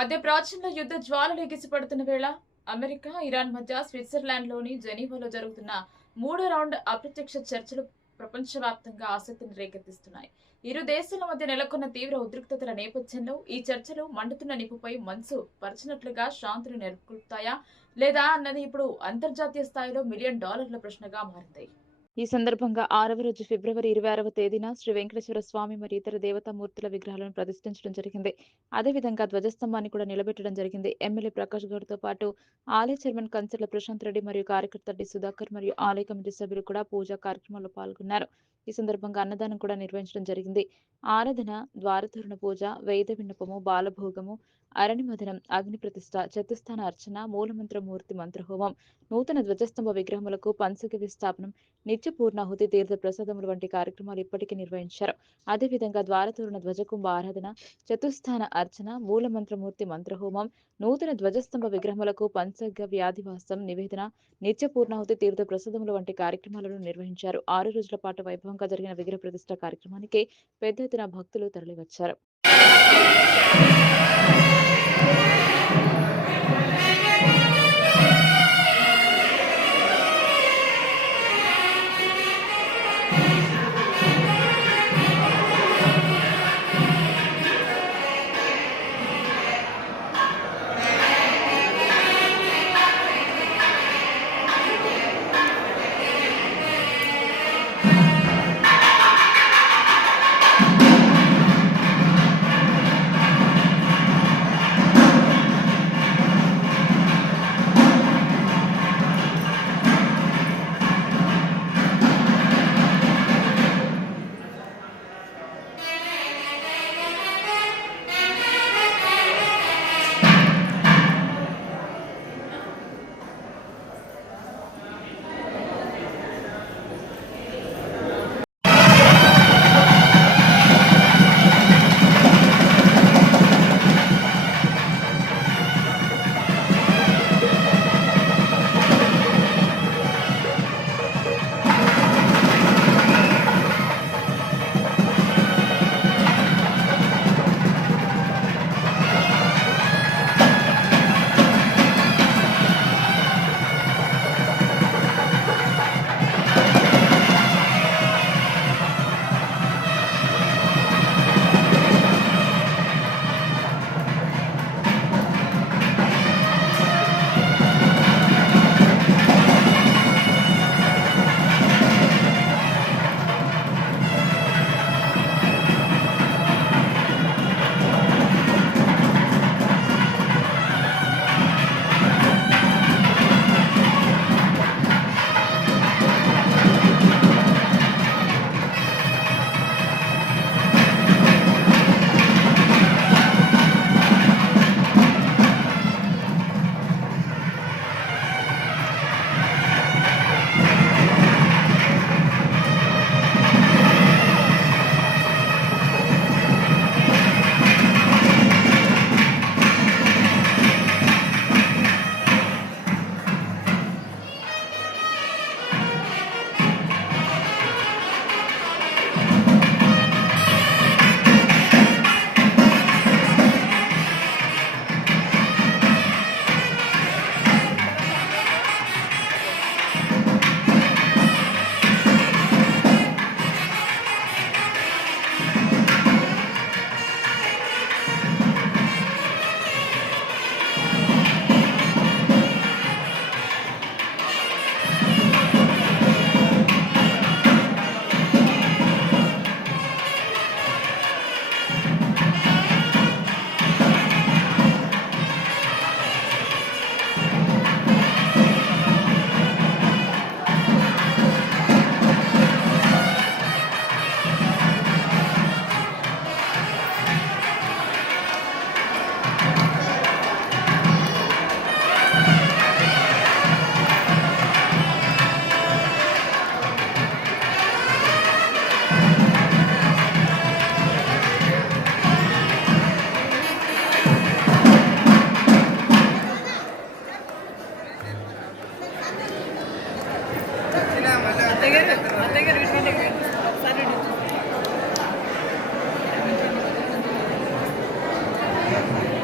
మధ్య ప్రాచ్యంలో యుద్ధ జ్వాలలు ఎగిసిపడుతున్న వేళ అమెరికా, ఇరాన్ మధ్య స్విట్జర్లాండ్లోని జెనీవాలో జరుగుతున్న మూడో రౌండ్ అప్రత్యక్ష చర్చలు ప్రపంచవ్యాప్తంగా ఆసక్తిని రేకెత్తిస్తున్నాయి. ఇరు దేశాల మధ్య నెలకొన్న తీవ్ర ఉద్రిక్తతల నేపథ్యంలో ఈ చర్చలు మండుతున్న నిప్పుపై మనసు పరిచినట్లుగా శాంతిని నెలకొల్పుతాయా లేదా అన్నది ఇప్పుడు అంతర్జాతీయ స్థాయిలో $1 మిలియన్ ప్రశ్నగా మారింది. ఈ సందర్భంగా 6వ రోజు ఫిబ్రవరి 26వ తేదీన శ్రీ వెంకటేశ్వర స్వామి మరియు ఇతర దేవతామూర్తుల విగ్రహాలను ప్రతిష్ఠించడం జరిగింది. అదేవిధంగా ధ్వజస్తంభాన్ని కూడా నిలబెట్టడం జరిగింది. ఎమ్మెల్యే ప్రకాష్ గౌడ్తో పాటు ఆలయ చైర్మన్ కంచర్ల ప్రశాంత్ రెడ్డి మరియు కార్యకర్త డి సుధాకర్ మరియు ఆలయ కమిటీ సభ్యులు కూడా పూజా కార్యక్రమాల్లో పాల్గొన్నారు. ఈ సందర్భంగా అన్నదానం కూడా నిర్వహించడం జరిగింది. ఆరాధన, ద్వారతోరణ పూజ, వేద విన్నపము, బాలభోగము, అరణి మదనం, అగ్ని ప్రతిష్ఠ, చతుస్థాన అర్చన, మూలమంత్రమూర్తి మంత్రహోమం, నూతన ధ్వజస్తంభ విగ్రహములకు పంచగవ్య స్థాపనం, నిత్య పూర్ణాహుతి, తీర్థ ప్రసాదములు వంటి కార్యక్రమాలు ఇప్పటికీ నిర్వహించారు. అదేవిధంగా ద్వారతోరణ ధ్వజకుంభ ఆరాధన, చతుస్థాన అర్చన, మూలమంత్రమూర్తి మంత్రహోమం, నూతన ధ్వజస్తంభ విగ్రహములకు పంచగవ్యాధివాసం నివేదన, నిత్య పూర్ణాహుతి, తీర్థ ప్రసాదములు వంటి కార్యక్రమాలను నిర్వహించారు. 6 రోజుల పాటు వైభవంగా జరిగిన విగ్రహ ప్రతిష్ఠ కార్యక్రమానికి పెద్ద ఎత్తున భక్తులు తరలివచ్చారు. అత్తగారు